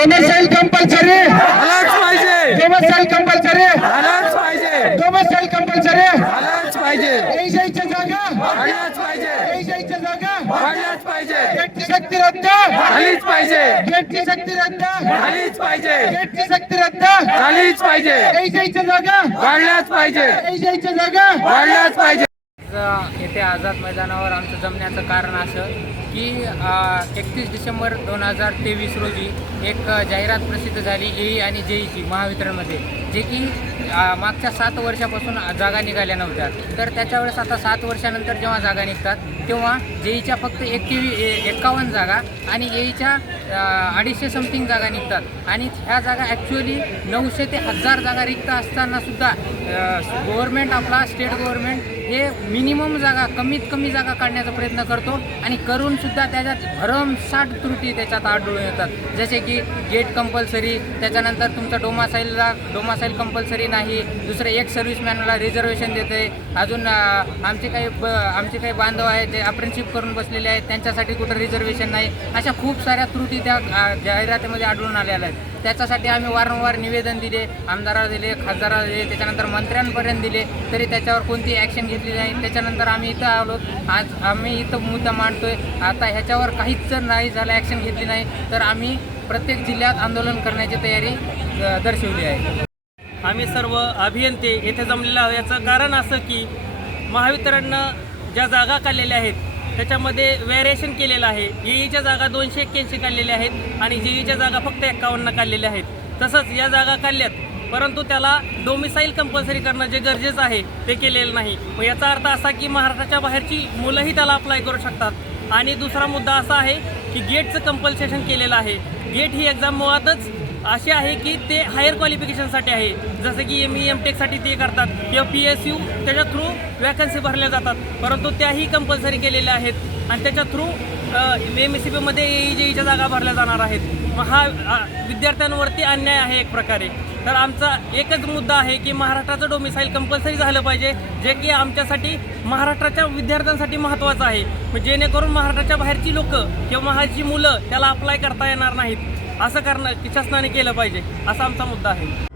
Domicile compulsory आलाच पाहिजे. Domicile compulsory आलाच पाहिजे. डोमेसाईल कंपल्सरी आलाच पाहिजे. देशाच्या जागा. आलाच पाहिजे. देशाच्या जागा. वाढलाच पाहिजे. गेटची शक्ती रद्द. झालीच पाहिजे. गेटची शक्ती रद्द. झालीच पाहिजे. गेटची शक्ती रद्द. झालीच पाहिजे. देशाच्या जागा. वाढलाच पाहिजे. देशाच्या जागा. वाढलाच पाहिजे. आज येथे आझाद मैदानावर आमचं जमण्याचं कारण असं की एकतीस डिसेंबर दोन हजार तेवीस रोजी एक जाहिरात प्रसिद्ध झाली ए आणि जेईची महावितरणमध्ये जे की मागच्या सात वर्षापासून जागा निघाल्या नव्हत्या. तर त्याच्यावेळेस आता सात वर्षानंतर जेव्हा जागा निघतात तेव्हा जेईच्या फक्त एकवीस एकावन्न जागा आणि एईच्या अडीचशे समथिंग जागा निघतात. आणि ह्या जागा ॲक्च्युअली नऊशे ते हजार जागा रिक्त असताना सुद्धा गव्हर्मेंट आपला स्टेट गव्हर्मेंट हे मिनिमम जागा कमीत कमी जागा काढण्याचा प्रयत्न करतो आणि करून सुद्धा त्याच्यात भरमसाठ त्रुटी त्याच्यात आढळून येतात. जसे की गेट कंपल्सरी त्याच्यानंतर तुमचं डोमासाईलला डोमासाईल कंपल्सरी नाही दुसरं एक सर्व्हिसमॅनला रिझर्वेशन देते. अजून आमचे काही ब आमचे काही बांधव आहेत जे अप्रेंटशिप करून बसलेले आहेत त्यांच्यासाठी कुठं रिझर्वेशन नाही. अशा खूप साऱ्या त्रुटी त्या जाहिरातीमध्ये आढळून आलेल्या आहेत. त्याच्यासाठी आम्ही वारंवार निवेदन दिले आमदाराला दिले खासदाराला दिले त्याच्यानंतर मंत्र्यांपर्यंत दिले. तरी त्याच्यावर कोणती ॲक्शन घेतली नाही. त्याच्यानंतर आम्ही इथं आलो. आज आम्ही इथं मुद्दा मांडतोय. आता ह्याच्यावर काहीच जर नाही झालं ॲक्शन घेतली नाही तर आम्ही प्रत्येक जिल्ह्यात आंदोलन करण्याची तयारी दर्शवली आहे. आम्ही सर्व अभियंते येथे जमलेलं आहोत. याचं कारण असं की महावितरणनं ज्या जागा काढलेल्या आहेत त्याच्यामध्ये व्हेरिएशन केलेलं आहे. ईईच्या जागा दोनशे एक्क्याऐंशी काढलेल्या आहेत आणि जेईच्या जागा फक्त एक्कावन्न काढलेल्या आहेत. तसंच या जागा काढल्यात परंतु त्याला डोमिसाईल कंपल्सरी करणं जे गरजेचं आहे ते केलेलं नाही. मग याचा अर्थ असा की महाराष्ट्राच्या बाहेरची मुलंही त्याला अप्लाय करू शकतात. आणि दुसरा मुद्दा असा आहे की गेटचं कंपल्सेशन केलेलं आहे. गेट ही एक्झाम मुळातच असे आहे की ते हायर क्वालिफिकेशनसाठी आहे. जसं की एम ई एम टेकसाठी ते करतात. किंवा पी एस यू त्याच्या थ्रू वॅकन्सी भरल्या जातात. परंतु त्याही कंपल्सरी केलेल्या आहेत. आणि त्याच्या थ्रू एम एस सी बीमध्ये ए जेईच्या जागा भरल्या जाणार आहेत. मग हा विद्यार्थ्यांवरती अन्याय आहे एक प्रकारे. तर आमचा एकच मुद्दा आहे की महाराष्ट्राचं डोमिसाईल कंपल्सरी झालं पाहिजे जे की आमच्यासाठी महाराष्ट्राच्या विद्यार्थ्यांसाठी महत्त्वाचं आहे. जेणेकरून महाराष्ट्राच्या बाहेरची लोकं किंवा महाराष्ट्राची मुलं त्याला अप्लाय करता येणार नाहीत. असं करणं शासनाने केलं पाहिजे असा आमचा मुद्दा आहे.